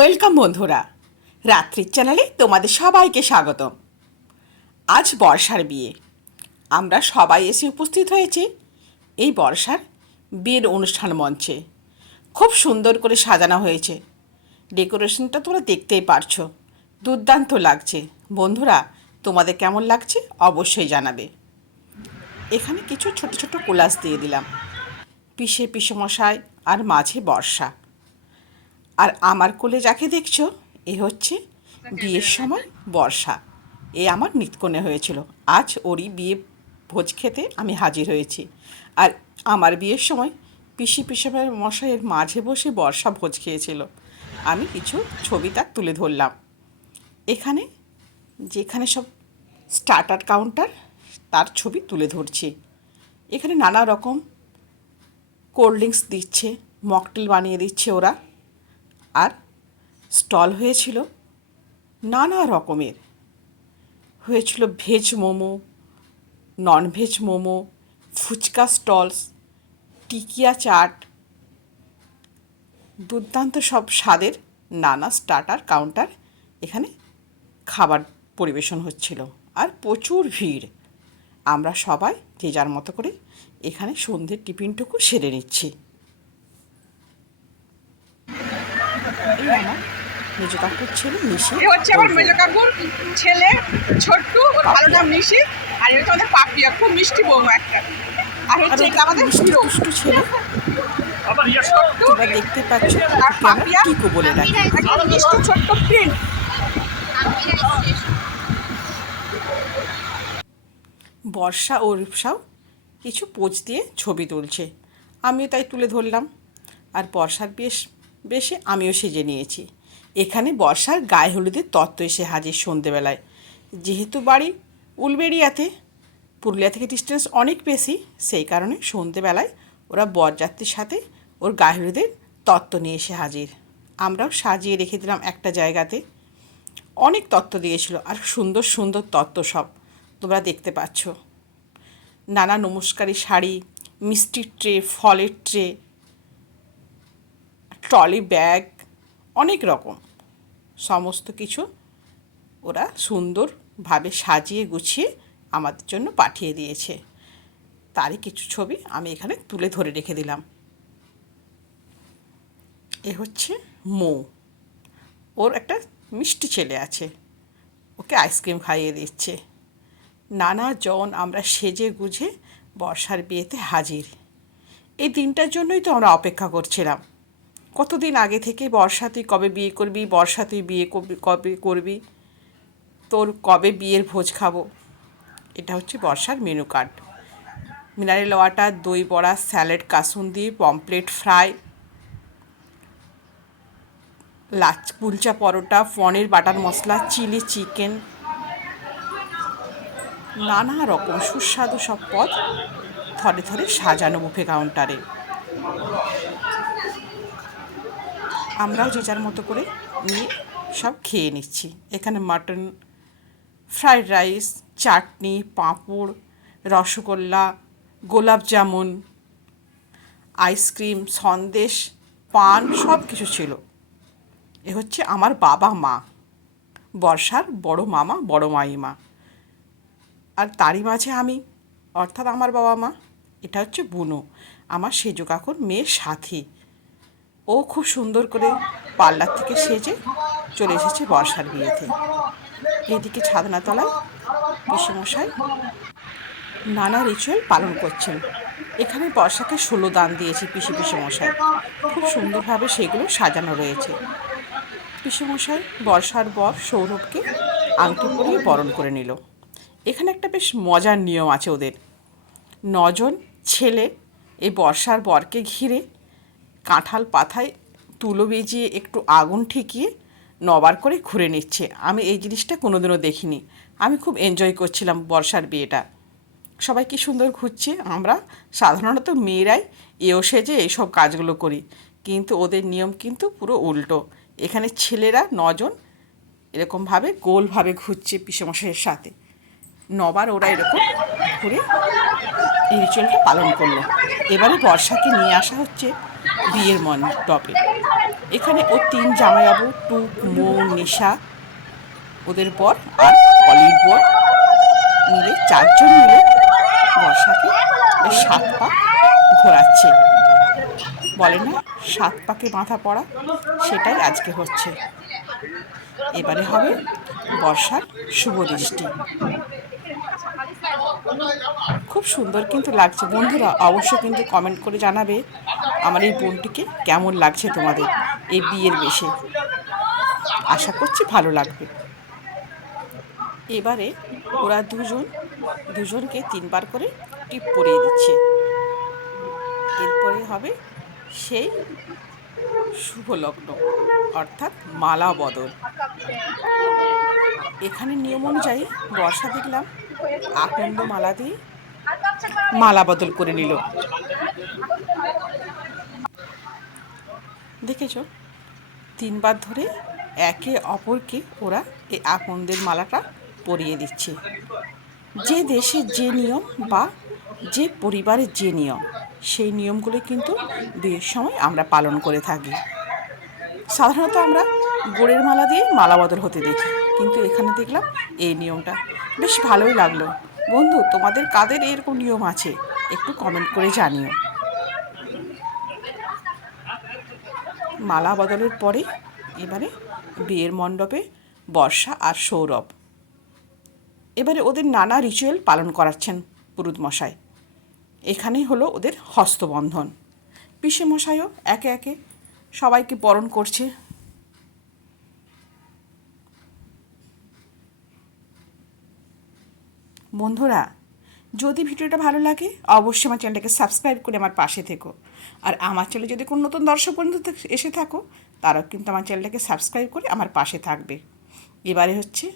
Welcome বন্ধুরা, রাত্রির চ্যানেলে তোমাদের সবাইকে স্বাগতম। আজ বর্ষার বিয়ে। আমরা সবাই এসে উপস্থিত হয়েছি এই বর্ষার বিয়ের অনুষ্ঠান মঞ্চে। খুব সুন্দর করে সাজানো হয়েছে। ডেকোরেশনটা তোমরা দেখতেই পারছো, দুর্দান্ত লাগছে। বন্ধুরা, তোমাদের কেমন লাগছে অবশ্যই জানাবে। এখানে কিছু ছোট ছোট কোলাজ দিয়ে দিলাম। পিসেমশাই আর মাঝে বর্ষা। আর আমার কোলে যাকে দেখছো, এ হচ্ছে বিয়ের সময় বর্ষা। এ আমার নিত্যকনে হয়েছিল। আজ ওরই বিয়ে ভোজ খেতে আমি হাজির হয়েছি। আর আমার বিয়ের সময় পিসেমের মশাইয়ের মাঝে বসে বর্ষা ভোজ খেয়েছিল। আমি কিছু ছবি তার তুলে ধরলাম। এখানে যেখানে সব স্টার্টার কাউন্টার, তার ছবি তুলে ধরছি। এখানে নানা রকম কোল্ড ড্রিঙ্কস দিচ্ছে, মকটেল বানিয়ে দিচ্ছে ওরা। আর স্টল হয়েছিল নানা রকমের। হয়েছিল veg momo, non veg momo, fuchka stalls, tikia chaat, দুর্দান্ত সব স্বাদের নানা স্টার্টার কাউন্টার এখানে খাবার পরিবেশন হচ্ছিল। আর প্রচুর ভিড়। আমরা সবাই যে যার মতো করে এখানে সন্ধ্যের টিফিনটুকু সেরে নিচ্ছি। এই আমার মেজো কাকুর ছেলে নিশি, হচ্ছে আমার মেজো কাকুর ছেলে ছোট্টু, ওর ভালো নাম নিশি। আর এটা আমাদের পাপিয়া, খুব মিষ্টি বৌমা একটা। আর হচ্ছে এটা আমাদের মিষ্টি দুষ্টু ছেলে। তোমরা দেখতে পাচ্ছ, আর পাপিয়া টিকু বলে ডাকি। একদম মিষ্টি ছোট্ট প্রিন্ট। বর্ষা ও রূপসাও কিছু পোজ দিয়ে ছবি তুলছে, আমিও তাই তুলে ধরলাম। আর বর্ষার বেশে আমিও সেজে নিয়েছি। এখানে বর্ষার গায়ে হলুদের তত্ত্ব এসে হাজির সন্ধেবেলায়। যেহেতু বাড়ি উলবেড়িয়াতে, পুরুলিয়া থেকে ডিস্টেন্স অনেক বেশি, সেই কারণে সন্ধেবেলায় ওরা বরযাত্রীর সাথে ওর গায়ে হলুদের তত্ত্ব নিয়ে এসে হাজির। আমরাও সাজিয়ে রেখে দিলাম একটা জায়গাতে। অনেক তত্ত্ব দিয়েছিল, আর সুন্দর সুন্দর তত্ত্ব সব তোমরা দেখতে পাচ্ছ। নানা নমস্কারী শাড়ি, মিষ্টির ট্রে, ফলের ট্রে, ট্রলি ব্যাগ, অনেক রকম সমস্ত কিছু ওরা সুন্দরভাবে সাজিয়ে গুছিয়ে আমাদের জন্য পাঠিয়ে দিয়েছে। তারই কিছু ছবি আমি এখানে তুলে ধরে রেখে দিলাম। এ হচ্ছে মৌ, ওর একটা মিষ্টি ছেলে আছে, ওকে আইসক্রিম খাইয়ে দিচ্ছে। নানা জন আমরা সেজে গুজে বর্ষার বিয়েতে হাজির। এই দিনটার জন্যই তো আমরা অপেক্ষা করছিলাম। কতদিন আগে থেকে, বর্ষা তুই কবে বিয়ে করবি, বর্ষা তুই বিয়ে কবে করবি, তোর কবে বিয়ের ভোজ খাবো। এটা হচ্ছে বর্ষার মেনু কার্ড। মিনারেল ওয়াটার, দই বড়া, salad, kasundi, pomfret fry, kulcha paratha, paneer butter masala, chilli chicken, নানা রকম সুস্বাদু সব পদ থরে থরে সাজানো বুফে কাউন্টারে। আমরাও যে যার মতো করে নিয়ে সব খেয়ে নিচ্ছি। এখানে মাটন, ফ্রাইড রাইস, চাটনি, পাঁপড়, রসগোল্লা, গোলাপ জামুন, আইসক্রিম, সন্দেশ, পান, সব কিছু ছিল। এ হচ্ছে আমার বাবা মা, বর্ষার বড় মামা, বড় মাইমা। আর তারই মাঝে আমি, অর্থাৎ আমার বাবা মা। এটা হচ্ছে বুনো, আমার সেজো কাকুর মেয়ের সাথী। ও খুব সুন্দর করে পার্লার থেকে সেজে চলে এসেছে বর্ষার বিয়েতে। এদিকে ছাদনাতলায় পিসেমশাই নানা রিচুয়াল পালন করছেন। এখানে বর্ষাকে 16 দান দিয়েছে পিসেমশাই। খুব সুন্দরভাবে সেগুলো সাজানো রয়েছে। পিসেমশাই বর্ষার বর সৌরভকে আংটি পরিয়ে বরণ করে নিল। এখানে একটা বেশ মজার নিয়ম আছে ওদের। 9 জন ছেলে এই বর্ষার বরকে ঘিরে কাঁঠাল পাতায় তুলো বেজিয়ে একটু আগুন ঠেকিয়ে 9বার করে ঘুরে নিচ্ছে। আমি এই জিনিসটা কোনোদিনও দেখিনি। আমি খুব এনজয় করছিলাম বর্ষার বিয়েটা। সবাই কি সুন্দর ঘুরছে। আমরা সাধারণত মেয়েরাই সেজে এইসব কাজগুলো করি, কিন্তু ওদের নিয়ম কিন্তু পুরো উল্টো। এখানে ছেলেরা 9 জন এরকমভাবে গোলভাবে ঘুরছে পিসেমশাইয়ের সাথে। 9বার ওরা এরকম ঘুরে এই রিচুয়ালটা পালন করলো। এবারে বর্ষাকে নিয়ে আসা হচ্ছে বিয়ের মণ্ডপে। এখানে ও 3 জামাইবাবু, টুক, মৌ, নিশা, ওদের বর আর পলির বর মিলে 4 জন মিলে বর্ষাকে বেশ 7 পা ঘোরাচ্ছে। বলে না 7 পাকে মাথা পড়া, সেটাই আজকে হচ্ছে। এবারে হবে বর্ষার শুভ দৃষ্টি। খুব সুন্দর কিন্তু লাগছে বন্ধুরা, অবশ্যই কিন্তু কমেন্ট করে জানাবে আমার এই বোনটিকে কেমন লাগছে তোমাদের এই বিয়ের বেশে। আশা করছি ভালো লাগবে। এবারে ওরা দুজনকে 3বার করে টিপ পরিয়ে দিচ্ছে। এরপরে হবে সেই শুভ লগ্ন, অর্থাৎ মালা বদল। এখানে নিয়ম অনুযায়ী বর্ষা দেখলাম আকন্দ মালা দিয়ে মালা বদল করে নিল। দেখেছ 3বার ধরে একে অপরকে ওরা এই আকন্দের মালাটা পরিয়ে দিচ্ছে। যে দেশের যে নিয়ম বা যে পরিবারের যে নিয়ম, সেই নিয়মগুলো কিন্তু বিয়ের সময় আমরা পালন করে থাকি। সাধারণত আমরা গোড়ের মালা দিয়ে মালা বদল হতে দেখি, কিন্তু এখানে দেখলাম এই নিয়মটা বেশ ভালোই লাগলো। বন্ধু, তোমাদের কাদের এরকম নিয়ম আছে একটু কমেন্ট করে জানিও। মালা বদলের পরে এবারে বিয়ের মণ্ডপে বর্ষা আর সৌরভ এবারে ওদের নানা রিচুয়াল পালন করাচ্ছেন পুরোহিত মশাই। এখানেই হলো ওদের হস্তবন্ধন। পিসে মশাইও একে একে সবাইকে বরণ করছে। বন্ধুরা, যদি ভিডিওটা ভালো লাগে অবশ্যই আমার চ্যানেলটাকে সাবস্ক্রাইব করে আমার পাশে থেকো। আর আমার চ্যানেলে যদি কোনো নতুন দর্শক বন্ধু এসে থাকো, তারাও কিন্তু আমার চ্যানেলটাকে সাবস্ক্রাইব করে আমার পাশে থাকবে। এবারে হচ্ছে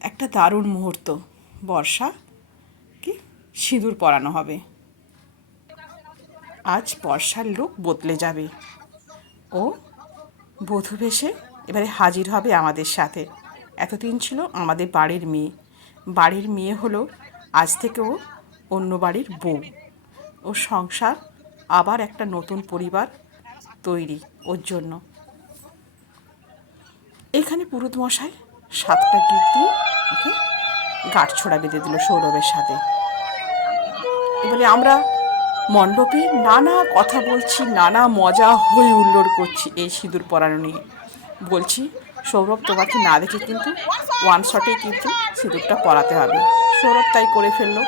একটা দারুণ মুহূর্ত, বর্ষা কি সিঁদুর পরানো হবে। আজ বর্ষার লুক বদলে যাবে, ও বধূ বেশে এবারে হাজির হবে আমাদের সাথে। এতদিন ছিল আমাদের বাড়ির মেয়ে হলো, আজ থেকে ও অন্য বাড়ির বউ। ও সংসার আবার একটা নতুন পরিবার তৈরি ওর জন্য। এখানে পুরোহিত মশাই 7টা গিট দিয়ে ওকে গাঁটছড়া বেঁধে দিল সৌরভের সাথে। এবারে আমরা মণ্ডপে নানা কথা বলছি, নানা মজা হই হুল্লোড় করছি এই সিঁদুর পরানো নিয়ে। বলছি সৌরভ, তোমাকে না দেখে কিন্তু ওয়ান শটেই কিন্তু সিঁদুরটা পরাতে হবে। সৌরভ তাই করে ফেললো।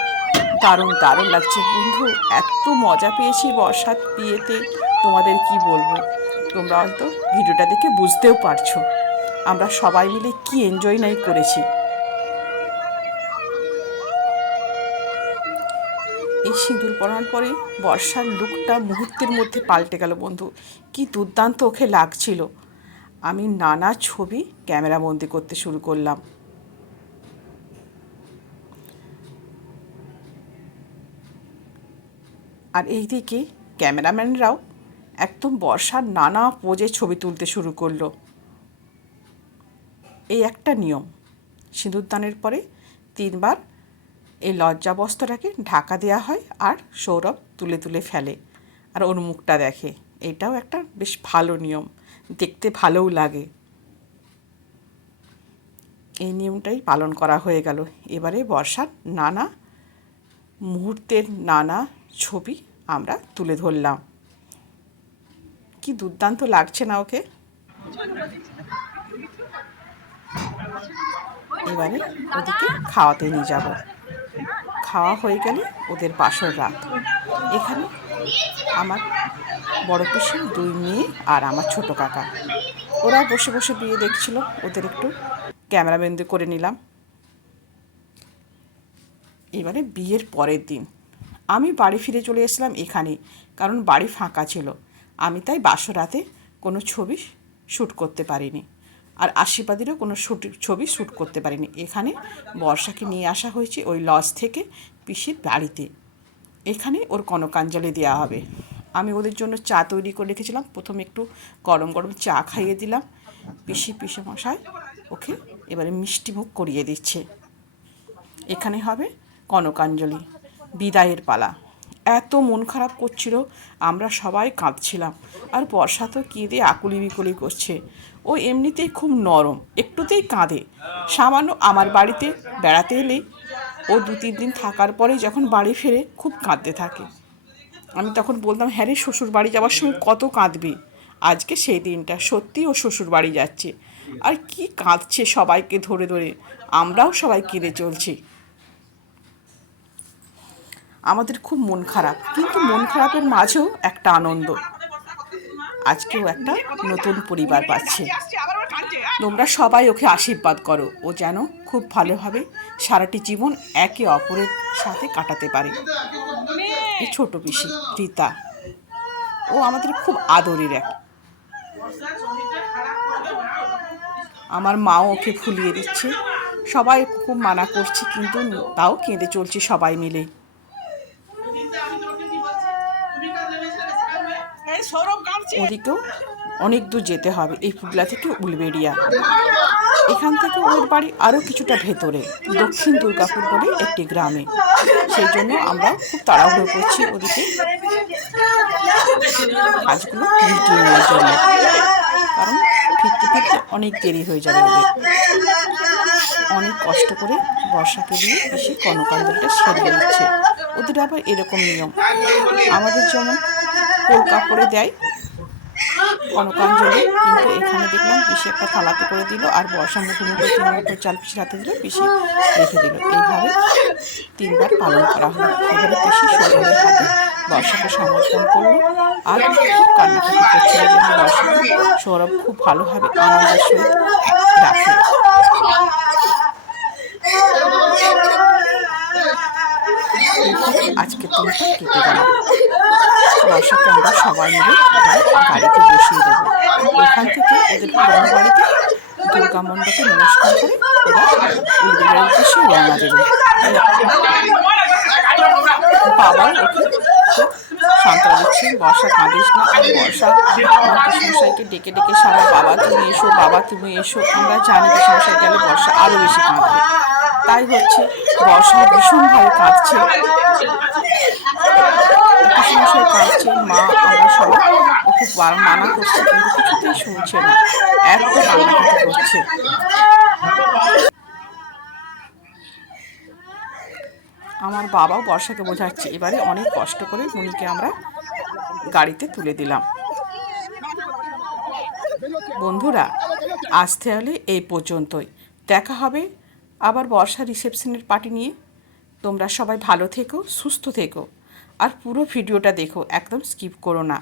দারুণ দারুণ লাগছে বন্ধু, এত মজা পেয়েছি বর্ষার বিয়েতে, তোমাদের কি বলবো। তোমরা হয়তো ভিডিওটা দেখে বুঝতেও পারছো আমরা সবাই মিলে কি এনজয় নাই করেছি। এই সিঁদুর পরানোর পরে বর্ষার লুকটা মুহূর্তের মধ্যে পাল্টে গেল বন্ধু, কি দুর্দান্ত ওকে লাগছিল। আমি নানা ছবি ক্যামেরাবন্দি করতে শুরু করলাম। আর এইদিকে ক্যামেরাম্যানরাও একদম বর্ষার নানা পোজে ছবি তুলতে শুরু করলো। এই একটা নিয়ম, সিঁদুরদানের পরে 3বার এই লজ্জাবস্ত্রটাকে ঢাকা দেওয়া হয় আর সৌরভ তুলে তুলে ফেলে আর ওর মুখটা দেখে। এটাও একটা বেশ ভালো নিয়ম, দেখতে ভালোও লাগে। এই নিয়মটাই পালন করা হয়ে গেল। এবারে বর্ষার নানা মুহূর্তের নানা ছবি আমরা তুলে ধরলাম। কি দুর্দান্ত লাগছে না ওকে। এবারে ওদিকে খাওয়াতে নিয়ে যাব। খাওয়া হয়ে গেলে ওদের বাসর রাত। এখানে আমার বড় পিসির 2 মেয়ে আর আমার ছোট কাকা, ওরা বসে বসে বিয়ে দেখছিল, ওদের একটু ক্যামেরাবন্দি করে নিলাম। এবারে বিয়ের পরের দিন আমি বাড়ি ফিরে চলে এসেছিলাম এখানে, কারণ বাড়ি ফাঁকা ছিল। আমি তাই বাসর রাতে কোনো ছবি শ্যুট করতে পারিনি, আর আশীর্বাদেরও কোনো ছবি শ্যুট করতে পারিনি। এখানে বর্ষাকে নিয়ে আসা হয়েছে ওই লজ থেকে পিসির বাড়িতে। এখানে ওর কনকাঞ্জলি দেওয়া হবে। আমি ওদের জন্য চা তৈরি করে রেখেছিলাম, প্রথমে একটু গরম গরম চা খাইয়ে দিলাম। পিসে মশাই ওকে এবারে মিষ্টিমুখ করিয়ে দিচ্ছে। এখানে হবে কনকাঞ্জলি, বিদায়ের পালা। এত মন খারাপ করছিল, আমরা সবাই কাঁদছিলাম। আর বর্ষা তো কেঁদে আকুলি বিকুলি করছে। ও এমনিতেই খুব নরম, একটুতেই কাঁদে। সামান্য আমার বাড়িতে বেড়াতে এলেই ও 2-3 দিন থাকার পরে যখন বাড়ি ফেরে খুব কাঁদতে থাকে। আমি তখন বলতাম, হ্যাঁ রে, শ্বশুর বাড়ি যাওয়ার সময় কত কাঁদবি। আজকে সেই দিনটা, সত্যি ও শ্বশুর বাড়ি যাচ্ছে আর কি কাঁদছে সবাইকে ধরে ধরে। আমরাও সবাই কেঁদে চলছি। আমাদের খুব মন খারাপ, কিন্তু মন খারাপের মাঝেও একটা আনন্দ। আজকেও একটা নতুন পরিবার পাচ্ছে। তোমরা সবাই ওকে আশীর্বাদ করো, ও যেন খুব ভালোভাবে সারাটি জীবন একে অপরের সাথে কাটাতে পারে। এই ছোট পিসি রীতা, ও আমাদের খুব আদরের এক। আমার মাও ওকে ফুলিয়ে দিচ্ছে। সবাই খুব মানা করছে, কিন্তু তাও কেঁদে চলছি সবাই মিলে। ওদিকেও অনেক দূর যেতে হবে, এই পুগলা থেকে উলবেড়িয়া। এখান থেকে ওর বাড়ি আরও কিছুটা ভেতরে, দক্ষিণ দুর্গাপুর বলে একটি গ্রামে। সেই জন্য আমরা খুব তাড়াহুড়ো করছি ওদিকে কাজগুলো মিটিয়ে নেওয়ার জন্য, কারণ ফিরতে ফিরতে অনেক দেরি হয়ে যাবে ওদের। অনেক কষ্ট করে বর্ষাকে দিয়ে বেশি কর্ণকাণ্ডটা সেরিয়ে দিচ্ছে। ওদের আবার এরকম নিয়ম, আমাদের যেমন কোল কাপড়ে দেয় কনকাঞ্জলি, কিন্তু এখানে দেখলাম পিসি একটা থালাতে করে দিল, আর বর্ষা মুখে মুখে 3 মুঠো চাল পিসির হাতে দিল, পিসি রেখে দিল। এইভাবে 3 বার পালন করা হলো। এবারে পিসি সৌরভের হাতে বর্ষাকে সমর্পণ করলো, আর খুব কান্নাকাটি করছিল যেন বর্ষাকে সৌরভ খুব ভালোভাবে আনন্দের সহিত রাখে। আজকে দিনটা কেটে গেল। বর্ষাকে আমরা সবাই মিলে গাড়িতে বসিয়ে দেবো। ওখান থেকে ওদের পুরনো বাড়িতে দুর্গা মণ্ডপে নমস্কার করে ওরা উলবেড়িয়ার উদ্দেশ্যে রওনা দেবে। বাবা ওকে সান্ত্বনা দিচ্ছে, বর্ষা কাঁদিস না। আর বর্ষা আমার কৃষ্ণমশাইকে ডেকে ডেকে সারা, বাবা তুমি এসো, বাবা তুমি এসো। আমরা জানি কৃষ্ণমশাই গেলে বর্ষা আরও বেশি কাঁদবে। তাই হচ্ছে, বর্ষা ভীষণভাবে কাঁদছে, কৃষ্ণমশাই কাঁদছে, মা আমরা সবাই ওকে মানা করছে, কিন্তু কিছুতেই শুনছে না, এত কান্নাকাটি করছে। আমার বাবাও বর্ষাকে বোঝাচ্ছে। এবারে অনেক কষ্ট করে মুনিকে আমরা গাড়িতে তুলে দিলাম। বন্ধুরা, আসতে হলে এই পর্যন্তই। দেখা হবে আবার বর্ষা রিসেপশনের পার্টি নিয়ে। তোমরা সবাই ভালো থেকো, সুস্থ থেকো, আর পুরো ভিডিওটা দেখো, একদম স্কিপ করো না।